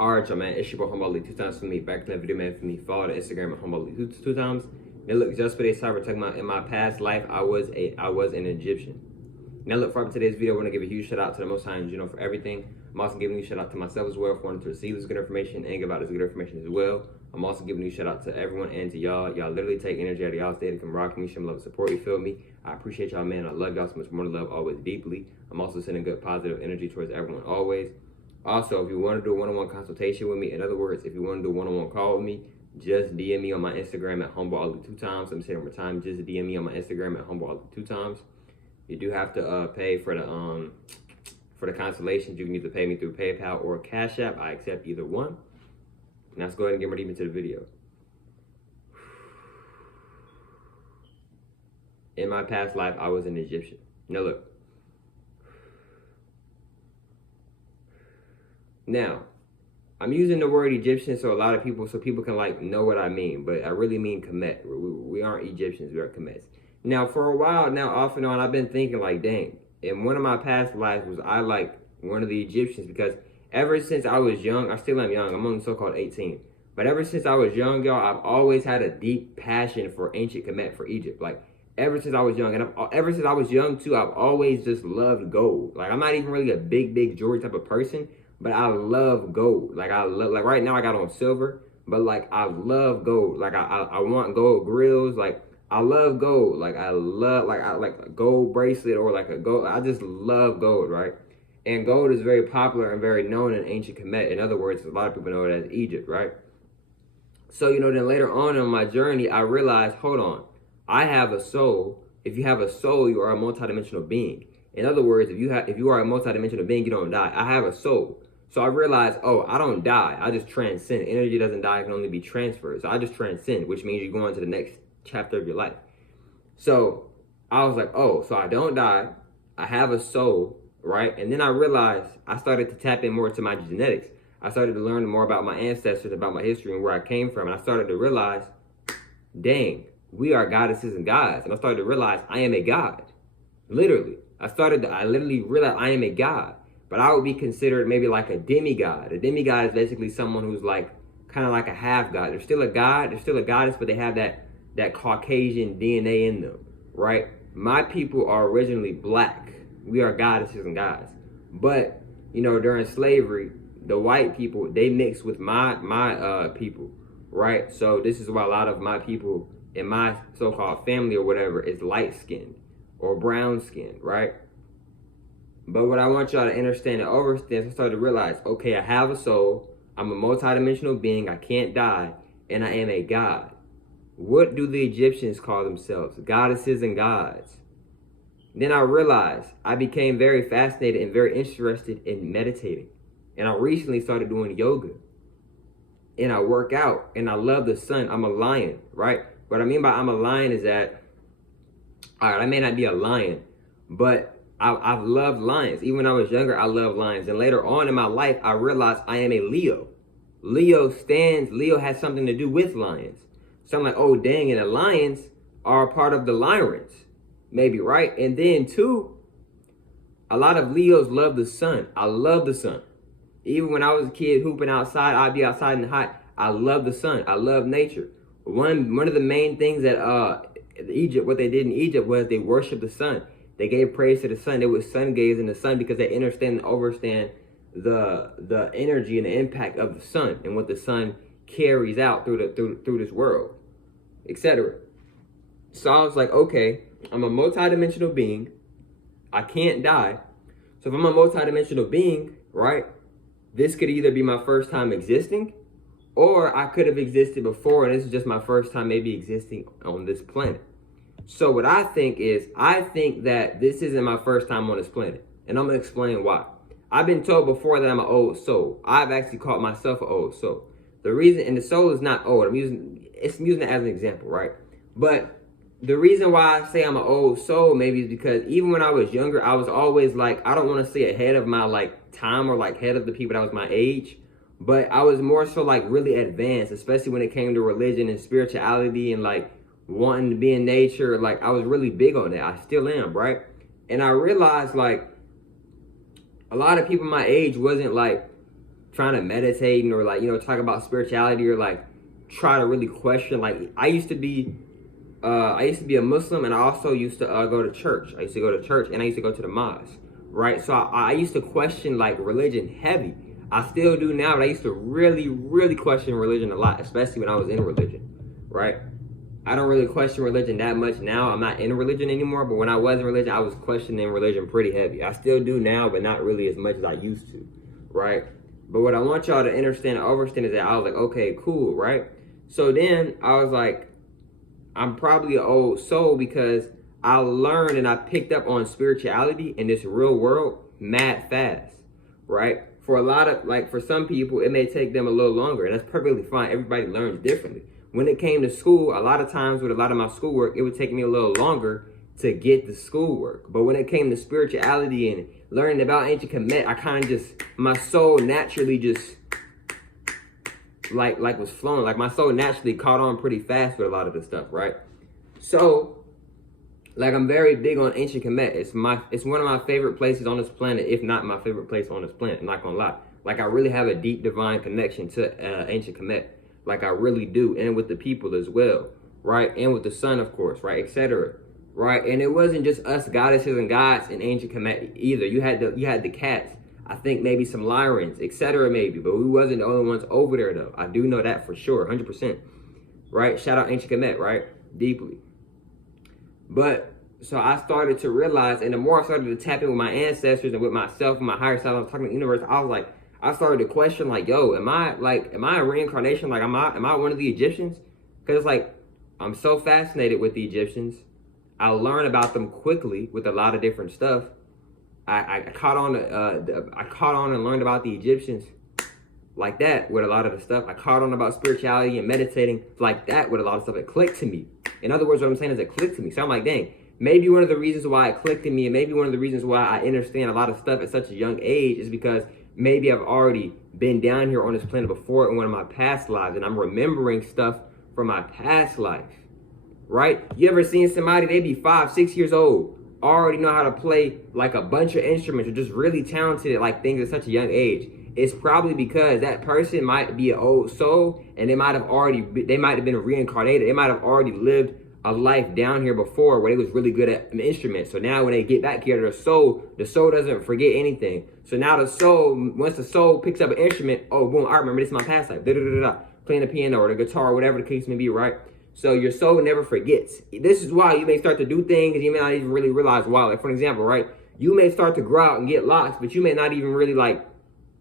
Alright, y'all, man, it's your boy Humble Elite 2 times for me. Back to that video, man, for me. Follow the Instagram at Humble Elite 2 times. Now look, just for this time, we're talking about in my past life, I was an Egyptian. Now look, for today's video, we're gonna give a huge shout out to the Most High, for everything. I'm also giving you a shout out to myself as well for wanting to receive this good information and give out this good information as well. I'm also giving you a shout out to everyone and to y'all. Y'all literally take energy out of y'all's day to come rock me, show me love and support. You feel me? I appreciate y'all, man. I love y'all so much. More to love, always deeply. I'm also sending good positive energy towards everyone always. Also, if you want to do a one-on-one consultation with me, in other words, if you want to do a one-on-one call with me, just DM me on my Instagram at Humble Elite 2 times. I'm saying one more time, just DM me on my Instagram at Humble Elite 2 times. You do have to pay for the consultations. You can either pay me through PayPal or Cash App. I accept either one. Now let's go ahead and get right into the video. In my past life, I was an Egyptian. Now look. Now, I'm using the word Egyptian so people can like know what I mean, but I really mean Kemet. We aren't Egyptians, we are Kemets. Now, for a while now, off and on, I've been thinking like, dang, in one of my past lives was I like one of the Egyptians, because ever since I was young, I still am young, I'm only so-called 18, but ever since I was young, y'all, I've always had a deep passion for ancient Kemet, for Egypt. Like, ever since I was young, and ever since I was young too, I've always just loved gold. Like, I'm not even really a big jewelry type of person, but I love gold. Like right now I got on silver, but like I love gold. Like I want gold grills. Like I love gold. Like I like a gold bracelet or like a gold. I just love gold, right? And gold is very popular and very known in ancient Kemet. In other words, a lot of people know it as Egypt, right? So, then later on in my journey, I realized, hold on, I have a soul. If you have a soul, you are a multidimensional being. In other words, if you are a multidimensional being, you don't die. I have a soul. So I realized, oh, I don't die. I just transcend. Energy doesn't die. It can only be transferred. So I just transcend, which means you go on to the next chapter of your life. So I was like, oh, so I don't die. I have a soul, right? And then I realized I started to tap in more to my genetics. I started to learn more about my ancestors, about my history and where I came from. And I started to realize, dang, we are goddesses and gods. And I started to realize I am a god. Literally. I literally realized I am a god. But I would be considered maybe like a demigod. A demigod is basically someone who's like, kind of like a half god. They're still a god, they're still a goddess, but they have that Caucasian DNA in them, right? My people are originally black. We are goddesses and gods. But, during slavery, the white people, they mixed with my people, right? So this is why a lot of my people in my so-called family or whatever is light-skinned or brown-skinned, right? But what I want y'all to understand and overstand, I started to realize, okay, I have a soul, I'm a multidimensional being, I can't die, and I am a god. What do the Egyptians call themselves? Goddesses and gods. Then I realized I became very fascinated and very interested in meditating. And I recently started doing yoga. And I work out, and I love the sun. I'm a lion, right? What I mean by I'm a lion is that, all right, I may not be a lion, but I've loved lions. Even when I was younger, I loved lions. And later on in my life, I realized I am a Leo. Leo has something to do with lions. So I'm like, oh, dang, and the lions are a part of the Lyrans. Maybe, right? And then, two, a lot of Leos love the sun. I love the sun. Even when I was a kid hooping outside, I'd be outside in the hot. I love the sun. I love nature. One of the main things that what they did in Egypt was they worshiped the sun. They gave praise to the sun. They would sun gaze in the sun because they understand and overstand the energy and the impact of the sun and what the sun carries out through this world, etc. So I was like, okay, I'm a multidimensional being. I can't die. So if I'm a multidimensional being, right, this could either be my first time existing, or I could have existed before, and this is just my first time maybe existing on this planet. So what I think that this isn't my first time on this planet. And I'm going to explain why. I've been told before that I'm an old soul. I've actually called myself an old soul. The reason, and the soul is not old. I'm using it as an example, right? But the reason why I say I'm an old soul maybe is because even when I was younger, I was always like, I don't want to say ahead of my like time or like ahead of the people that was my age. But I was more so like really advanced, especially when it came to religion and spirituality and like wanting to be in nature. Like I was really big on that. I still am, right? And I realized like a lot of people my age wasn't like trying to meditate or like, you know, talk about spirituality or like try to really question. Like I used to be a Muslim, and I also used to go to church. I used to go to church and I used to go to the mosque, right? So I used to question like religion heavy. I still do now, but I used to really, really question religion a lot, especially when I was in religion, right? I don't really question religion that much now. I'm not in religion anymore, but when I was in religion, I was questioning religion pretty heavy. I still do now, but not really as much as I used to, right? But what I want y'all to understand and understand is that I was like, okay, cool, right? So then I was like, I'm probably an old soul because I learned and I picked up on spirituality in this real world mad fast, right? For a lot of, like for some people, it may take them a little longer, and that's perfectly fine. Everybody learns differently. When it came to school, a lot of times with a lot of my schoolwork, it would take me a little longer to get the schoolwork. But when it came to spirituality and learning about ancient Kemet, I kind of just, my soul naturally just like was flowing. Like my soul naturally caught on pretty fast with a lot of the stuff, right? So, like I'm very big on ancient Kemet. It's one of my favorite places on this planet, if not my favorite place on this planet. I'm not gonna lie. Like I really have a deep divine connection to ancient Kemet. Like I really do, and with the people as well, right? And with the sun, of course, right, etc. Right? And it wasn't just us goddesses and gods in ancient Kemet either. You had the cats. I think maybe some Lyrans, etc. maybe, but we wasn't the only ones over there though. I do know that for sure, 100%. Right? Shout out ancient Kemet, right? Deeply. But so I started to realize, and the more I started to tap in with my ancestors and with myself and my higher self, I was talking to the universe. I was like, I started to question, like, yo, am I a reincarnation? Like, am I one of the Egyptians? Because it's like, I'm so fascinated with the Egyptians. I learn about them quickly with a lot of different stuff. I caught on and learned about the Egyptians like that with a lot of the stuff. I caught on about spirituality and meditating like that with a lot of stuff. It clicked to me. In other words, what I'm saying is it clicked to me. So I'm like, dang, maybe one of the reasons why it clicked to me, and maybe one of the reasons why I understand a lot of stuff at such a young age is because maybe I've already been down here on this planet before in one of my past lives, and I'm remembering stuff from my past life, right? You ever seen somebody, they be 5, 6 years old, already know how to play like a bunch of instruments, or just really talented at like things at such a young age? It's probably because that person might be an old soul, and they might have been reincarnated. They might have already lived a life down here before where they was really good at an instrument. So now when they get back here, the soul doesn't forget anything. So now once the soul picks up an instrument, oh boom, I remember this is my past life. Playing the piano or the guitar or whatever the case may be, right? So your soul never forgets. This is why you may start to do things and you may not even really realize why. Like for example, right? You may start to grow out and get locks, but you may not even really like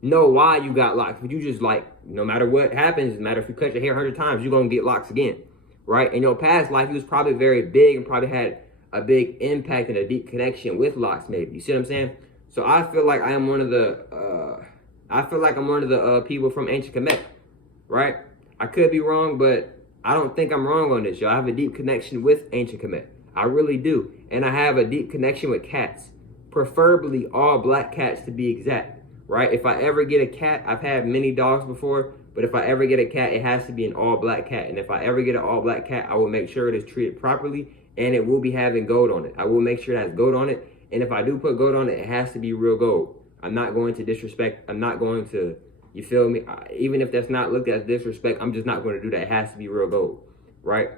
know why you got locks. But you just like, no matter what happens, no matter if you cut your hair 100 times, you're going to get locks again, right? In your past life, you was probably very big and probably had a big impact and a deep connection with locks maybe. You see what I'm saying? So I feel like I'm one of the people from ancient Kemet, right? I could be wrong, but I don't think I'm wrong on this, y'all. I have a deep connection with ancient Kemet. I really do. And I have a deep connection with cats, preferably all black cats to be exact, right? If I ever get a cat, I've had many dogs before, but if I ever get a cat, it has to be an all black cat. And if I ever get an all black cat, I will make sure it is treated properly, and it will be having gold on it. I will make sure it has gold on it. And if I do put gold on it, it has to be real gold. I'm not going to disrespect. I'm not going to, you feel me? Even if that's not looked at as disrespect, I'm just not going to do that. It has to be real gold, right?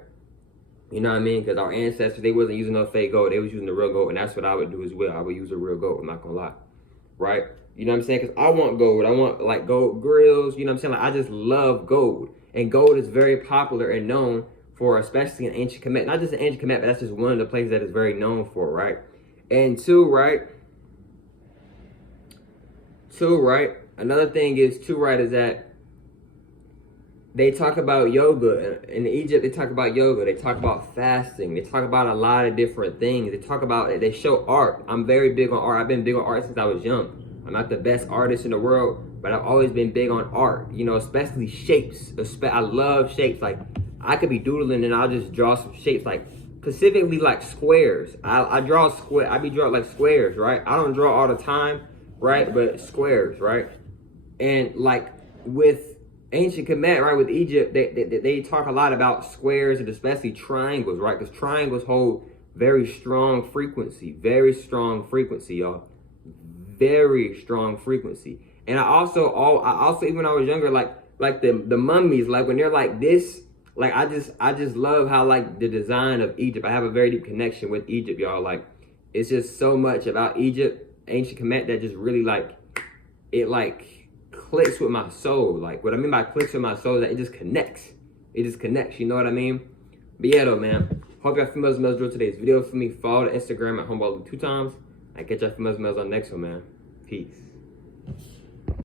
You know what I mean? Because our ancestors, they wasn't using no fake gold. They was using the real gold. And that's what I would do as well. I would use a real gold. I'm not going to lie, right? You know what I'm saying? Because I want gold. I want like gold grills. You know what I'm saying? Like I just love gold. And gold is very popular and known for, especially in ancient Kemet. Not just in ancient Kemet, but that's just one of the places that is very known for, right? And two, right? Another thing is that they talk about yoga. In Egypt, they talk about yoga. They talk about fasting. They talk about a lot of different things. They show art. I'm very big on art. I've been big on art since I was young. I'm not the best artist in the world, but I've always been big on art, you know, especially shapes. I love shapes. Like I could be doodling and I'll just draw some shapes, like specifically like squares. I be drawing like squares, right? I don't draw all the time, right? But squares, right? And like with ancient Kemet, right, with Egypt, they talk a lot about squares and especially triangles, right? Because triangles hold very strong frequency, y'all. Very strong frequency. And I also even when I was younger, like the mummies, like when they're like this, like I just love how like the design of Egypt. I have a very deep connection with Egypt, y'all. Like it's just so much about Egypt, ancient Kemet, that just really like it like clicks with my soul. Like what I mean by clicks with my soul is that it just connects. It just connects, you know what I mean? But yeah though, man. Hope y'all females and males enjoyed today's video. For me, follow the Instagram at Homeball2 times. I catch y'all females and males on the next one, man. Peace.